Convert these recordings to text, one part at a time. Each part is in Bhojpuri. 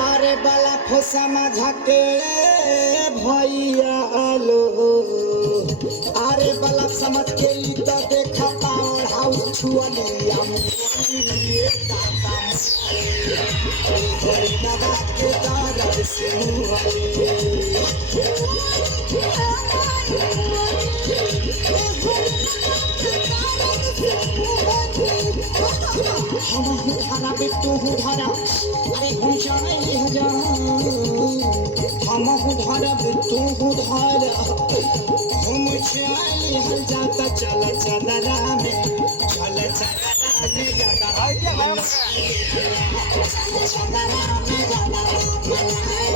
আরে বালা ফোসা মাঝাকে भैया आलो আরে বালা समझ के ई तो देखा पावर हाउस छुअली ये दादा होई नवा के दर्द से हम धारा बे तू धारा अरे हम जाए जा हम धारा बे तू धारा हम चाले हल जाता चल चदरा में चल चदरा में जाता चदरा में जाता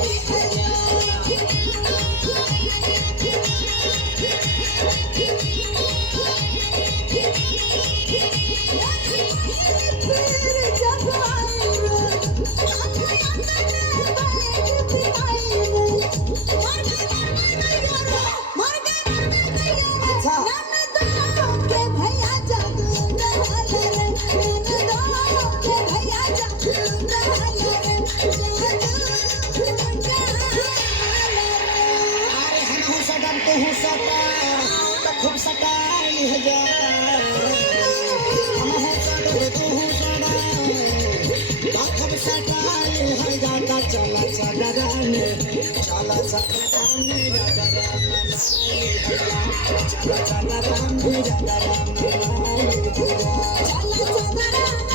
खूब सटाई है हम हो सटे तू हो सड़ा खूब सटाई है जाता चला चदरा में चला चदरा में चला चदरा में चला चदरा में